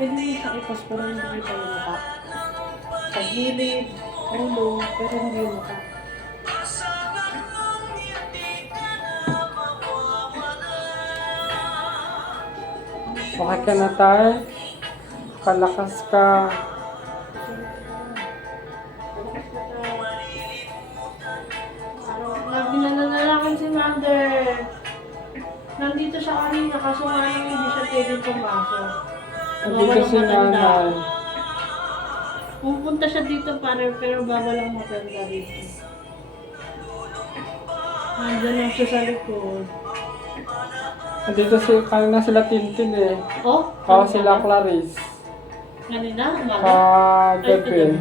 Pwede mo siyang ipos pero hindi kita yung mata. Sa gilid, ulo, pero hindi yung mata. Okay ka na tayo? Kalakas ka. Lagi na nanalakan si Mother. Nandito siya kanina kaso nga lang hindi siya pwedeng pumasok. Nandito si nanay. Pupunta siya dito pero bawal ang maganda dito. Nandiyan lang siya sa likod. Nandito kanina sila Tintin eh. Oh? Kaya sila Clarice. Kanina? Umaga? Kagabi.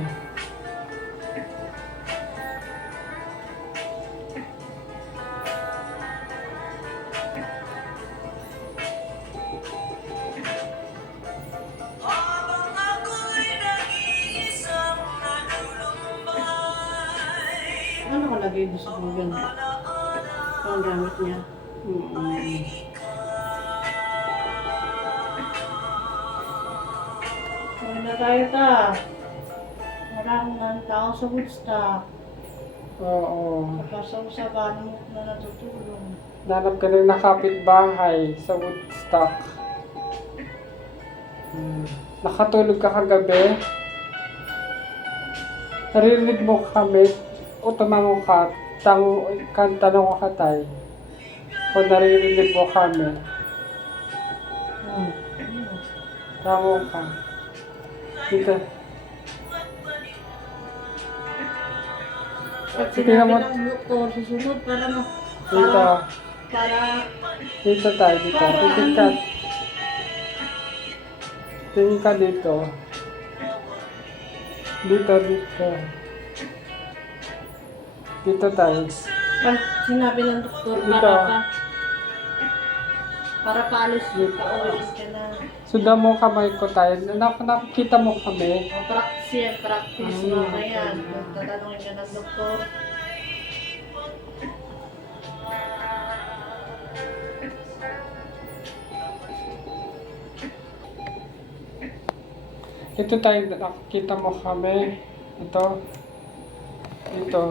Ano nakalagay doon sa Google? Ang gamit niya. Kaya na tayo ta. Maraming tao sa Woodstock. Oo. Kapasaw-sabahan mo na natutulong. Nanap ka rin na kapitbahay sa Woodstock. Nakatulog ka kagabi? Narinig mo kami? O tumango ka? Tanong ko ka tayo. O narinig mo kami? Tango ka. Dito. Pag Sige sinabi naman. ng doktor, susunod Dito. para Dito tayo. Dito. Tingin ka. Tingin ka dito. Dito. Dito tayo. pag sinabi ng doktor, Dito. para paalis Dito. pauwi ka na. Sundan mo kamay ko tayo. Nakikita mo kami. Practice yan, practice mo na yan. Kung tatanungin ka ng doktor, Ito tayo. Nakikita mo kami. Ito. Dito.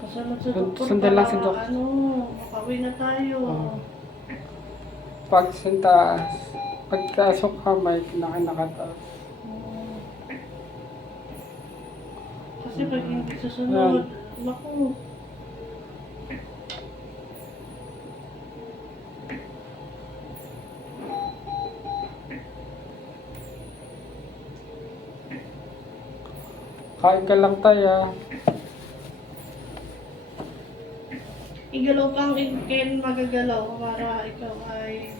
kasunod sa doktor Sundan lang para si doktor. makauwi na tayo. Pag sintaas. Pagkasok kamay. Nakinakataas. Kasi pag hindi susunod, naku. Kain ka lang tayo. Igalaw pang Ken magagalaw para ikaw ay